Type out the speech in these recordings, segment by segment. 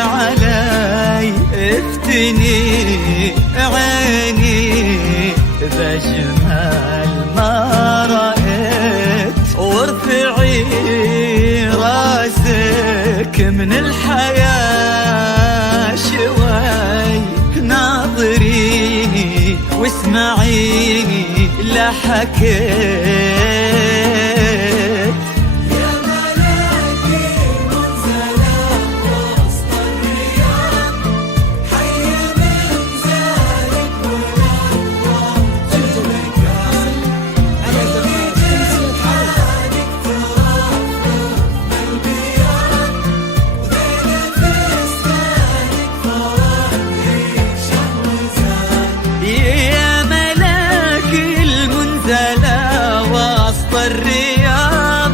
علي افتني عيني بأجمل ما رأيت، وارفعي راسك من الحياة شوي، ناظريني واسمعيني لا حكيت. يا ملاكي منزلة وسط الرياض، حي منزلك ونورت المكان، اللي جنحانك ترفرف بالبيان، وذيل فستانك فرحني شهوزان. يا ملاك المنزلة وسط الرياض،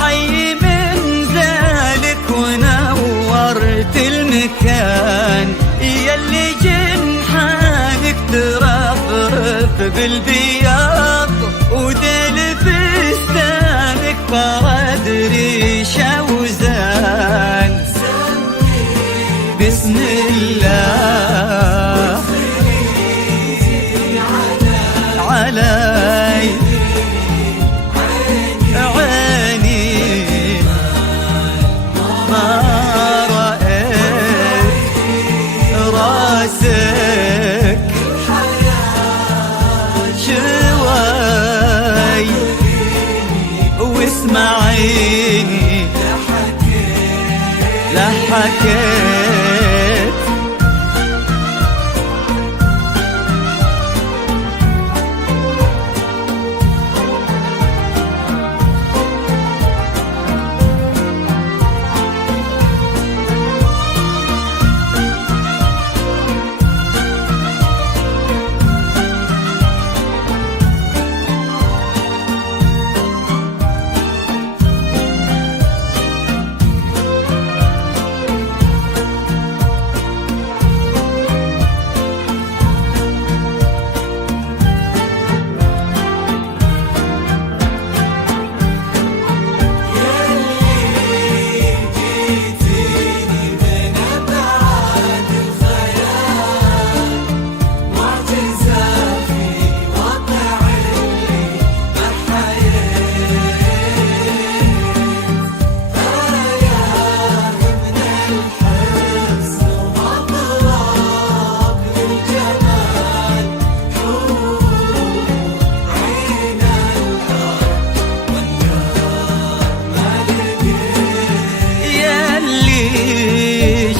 حي منزلك ونورت المكان، ياللي جنحانك ترفرف بالبياض، وديل فستانك فرد ريشة وزان. بسم الله علي عيني ما رأيت راسك شوي، واسمعيني لا حكيت.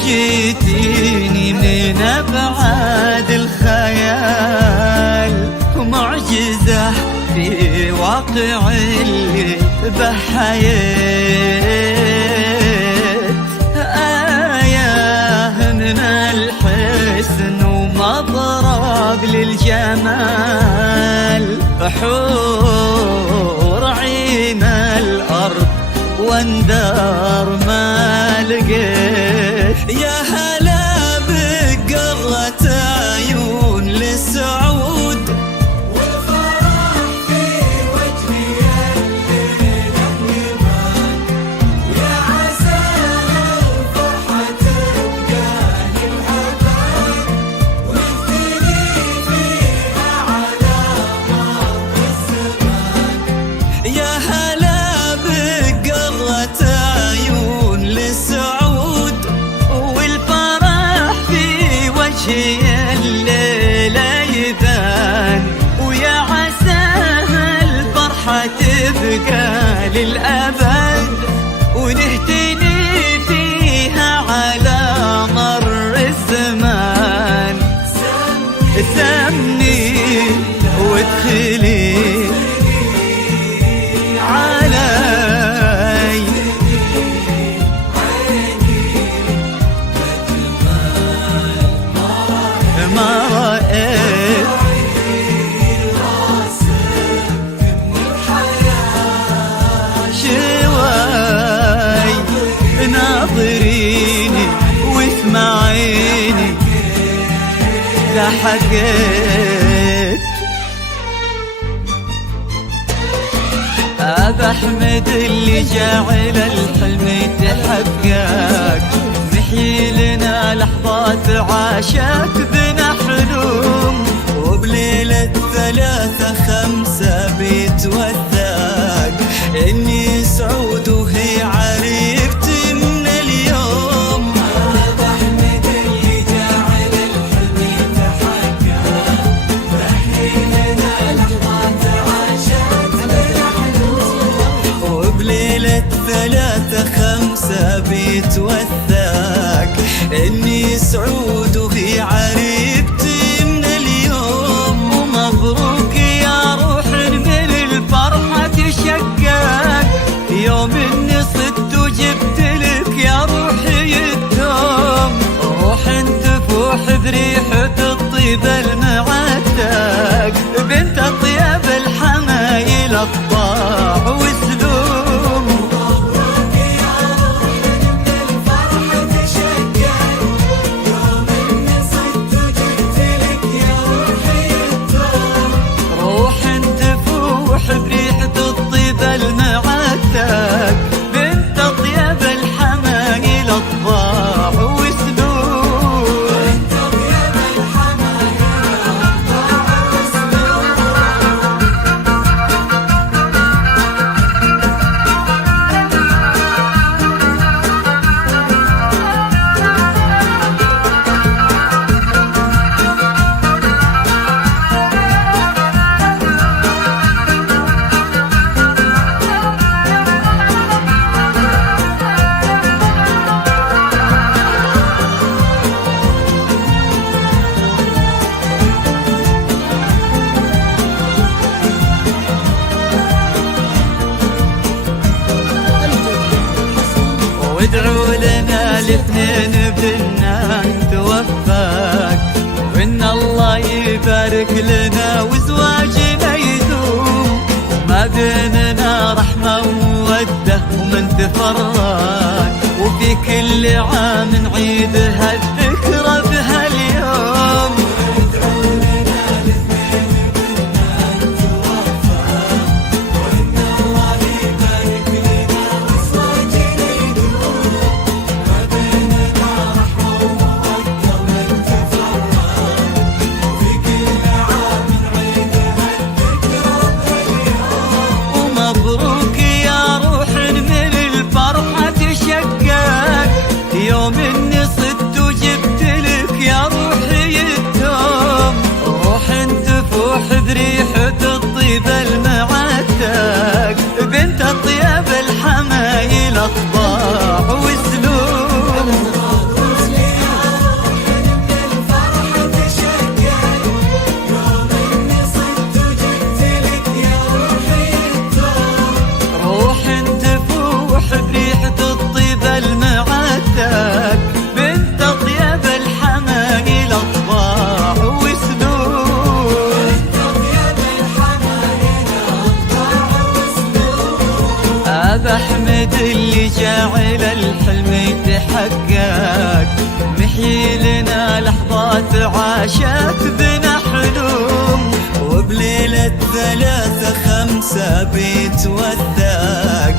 جيتيني من أبعاد الخيال، معجزة في واقع اللي بحيات، آية من الحسن ومضرب للجمال، حور عين الأرض واندار ما لقيت. يا هلا بقرة عيون للسعود، والفرح في وجهي الليلة اليمان، ويا عسى الفرحة تبقى للأبد، ونفتني فيها على مر الزمان. يا هلا بقرة عيون للسعود، والفرح في وجهي الليلة يبان، ويا عسى الفرحة تبقى للأبد، ونهتني فيها على مر الزمان. سمني وادخلي علي ما رأيت شوي، ناظريني واسمعيني لا حكيت. أبا أحمد اللي جعل الحلم يتحقق، محيي لنا لحظات عاشت بنا حلوم، وبليلة 3 5 بيتوثق إني سعود وهي عريبتي من اليوم. أبا أحمد اللي جاعل الحلم يتحقق، محيي لنا لحظات عاشت بنا حلوم، وبليلة 3 5 بيتوثق إني سعود وهي عريبتي من اليوم. ومبروك يا روح من الفرحة تشقق، يوم إني صدت وجبت لك يا روحي الدوم. روح تفوح بريحة الطيب المعتق، بنت أطيب الحمايل الطاع وسلوم. مبروك يا روح من الفرحة تشقق، يوم إني صدت وجبت لك يا روحي الدوم. روح تفوح بريحة الطيب المعتق، بنت أطيب الحمايل الطاع وسلوم. أنت طيب الحمايل الطاع وسلوم. وادعوا لنا الاثنين بنا نتوفق، وإن الله يبارك لنا وزواجنا يدوم، وما بيننا رحمة ومودة ومن تفرق، وفي كل عام نعيد هالذكرى بهاليوم. ومبروك يا روح من الفرحة تشقق، يوم إني صدت وجبت لك يا روحي الدوم. روح تفوح بريحة الطيب المعتق، بنت أطيب الحمايل الطاع وسلوم. مبروك يا روح من الفرحة تشقق، يوم إني صدت وجبت لك يا روحي الدوم. روح تفوح بريحة الطيب المعتق، بنت أطيب الحمايل الطاع وسلوم. أنت طيب الحمايل الطاع وسلوم. أبا أحمد اللي جاعل الحلم يتحقق، محيي لنا لحظات عاشت بنا حلوم، وبليلة 3 5 بيتوثق